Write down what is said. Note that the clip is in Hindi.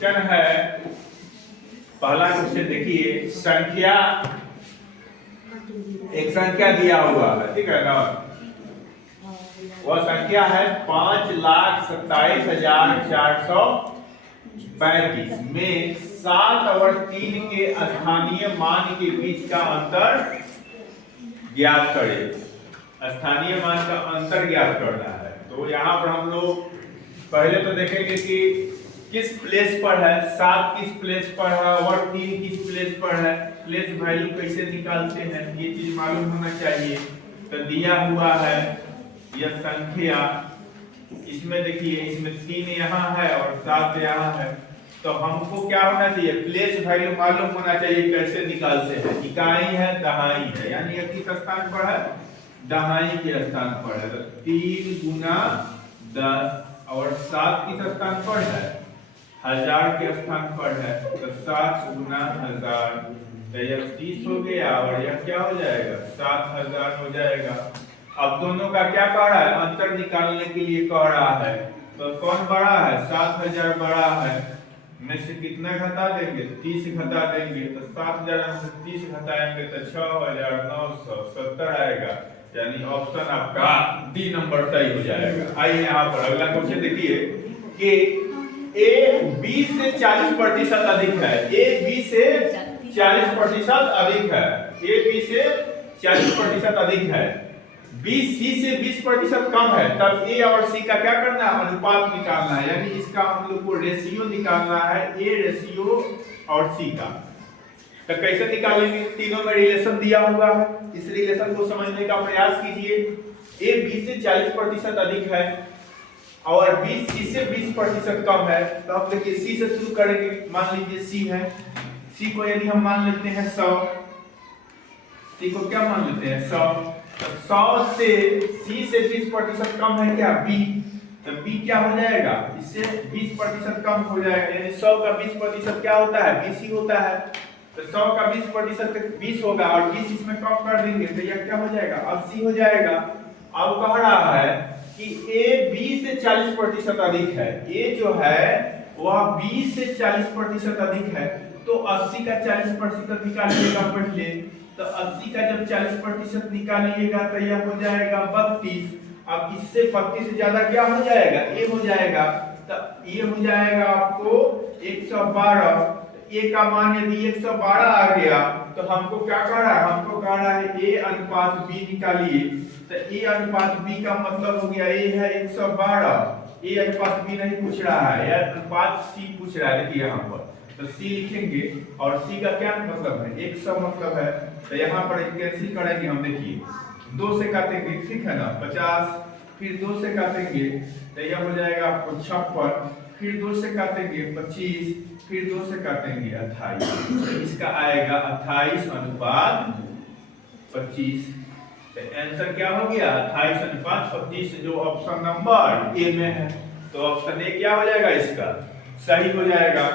क्वेश्चन है, पहला क्वेश्चन देखिए, संख्या एक संख्या दिया हुआ है, ठीक है ना। वह संख्या है 5,27,435 में 7 और 3 के स्थानीय मान के बीच का अंतर ज्ञात करें। स्थानीय मान का अंतर ज्ञात करना है। तो यहाँ पर हम लोग पहले तो देखेंगे कि किस प्लेस पर है, 7 किस प्लेस पर है और 3 किस प्लेस पर है। प्लेस वैल्यू कैसे निकालते हैं ये चीज मालूम होना चाहिए। तो दिया हुआ है यह संख्या, इसमें देखिए, इसमें 3 यहाँ है और 7 यहाँ है। तो हमको क्या होना चाहिए, प्लेस वैल्यू मालूम होना चाहिए। कैसे निकालते हैं, इकाई है दहाई है, यानी यह किस स्थान पर है, दहाई के स्थान पर है। तो 3 गुना 10 और 7 किस स्थान पर है, 1000 के स्थान पर है। तो 7 गुना 1000, तो यह 30 हो गया और यह क्या हो जाएगा, 7000 हो जाएगा। अब दोनों का क्या कह रहा है, अंतर निकालने के लिए कह रहा है। तो कौन बड़ा है, 7000 बड़ा है। में से कितना घटा देंगे, 30 घटा देंगे। तो 7000 में से 30 घटाएंगे तो 6970 आएगा। यानी ऑप्शन आपका डी नंबर सही हो जाएगा। आइए यहाँ पर अगला क्वेश्चन देखिए कि ए बी से 40% अधिक है। ए बी से 40% अधिक है। ए बी से 40% अधिक है। बी सी से 20% कम है। तब ए और सी का क्या करना है, अनुपात निकालना है। यानी इसका हम लोग को रेशियो निकालना है, ए रेशियो और सी का। तो कैसे निकालेंगे, तीनों में रिलेशन दिया हुआ है। इस रिलेशन को समझने का प्रयास कीजिए। ए बी से 40% अधिक है और बी सी से 20% कम है। तो हम देखिए सी से शुरू करेंगे। मान लीजिए सी है, सी को यदि हम मान लेते हैं 100, सी को क्या मान लेते हैं 100। तो 100 से सी से 20% कम है क्या, बी। तो बी क्या हो जाएगा, इससे 20% कम हो जाएगा। यानी 100 का 20% क्या होता है, 20 ही होता है। तो 100 का 20% 20 होगा और 20 इसमें कम कर देंगे तो यह क्या हो जाएगा, 80 हो जाएगा। अब कह रहा है कि ए बी से 40% अधिक है। ए जो है वह बी से 40% अधिक है। तो 80 का 40% निकालिएगा पहले। तो 80 का जब 40% निकालिएगा तो यह हो जाएगा 32। अब इससे 32 से ज्यादा क्या हो जाएगा, ए हो जाएगा। तो ये हो जाएगा आपको 112। ए का मान यदि 112 आ गया तो हमको क्या कह रहा है, हमको कह रहा है ए अनुपात बी निकालिए। तो ए अनुपात बी का मतलब हो गया, ए है 112, ए अनुपात बी नहीं पूछ रहा है, यह अनुपात सी पूछ रहा है। देखिए यहाँ पर तो सी लिखेंगे और सी का क्या मतलब है, 100 मतलब है। तो यहाँ पर कैंसिल करेंगे हम, देखिए 2 से काटेंगे, ठीक है ना, 50, फिर 2 से काटेंगे तो यह हो जाएगा आपको 56, फिर 2 से काटेंगे 25, फिर 2 से काटेंगे 28। तो इसका आएगा 28 अनुपात 25। तो आंसर क्या हो गया, 28 अनुपात 25, जो ऑप्शन नंबर ए में है। तो ऑप्शन ए क्या हो जाएगा, इसका सही हो जाएगा।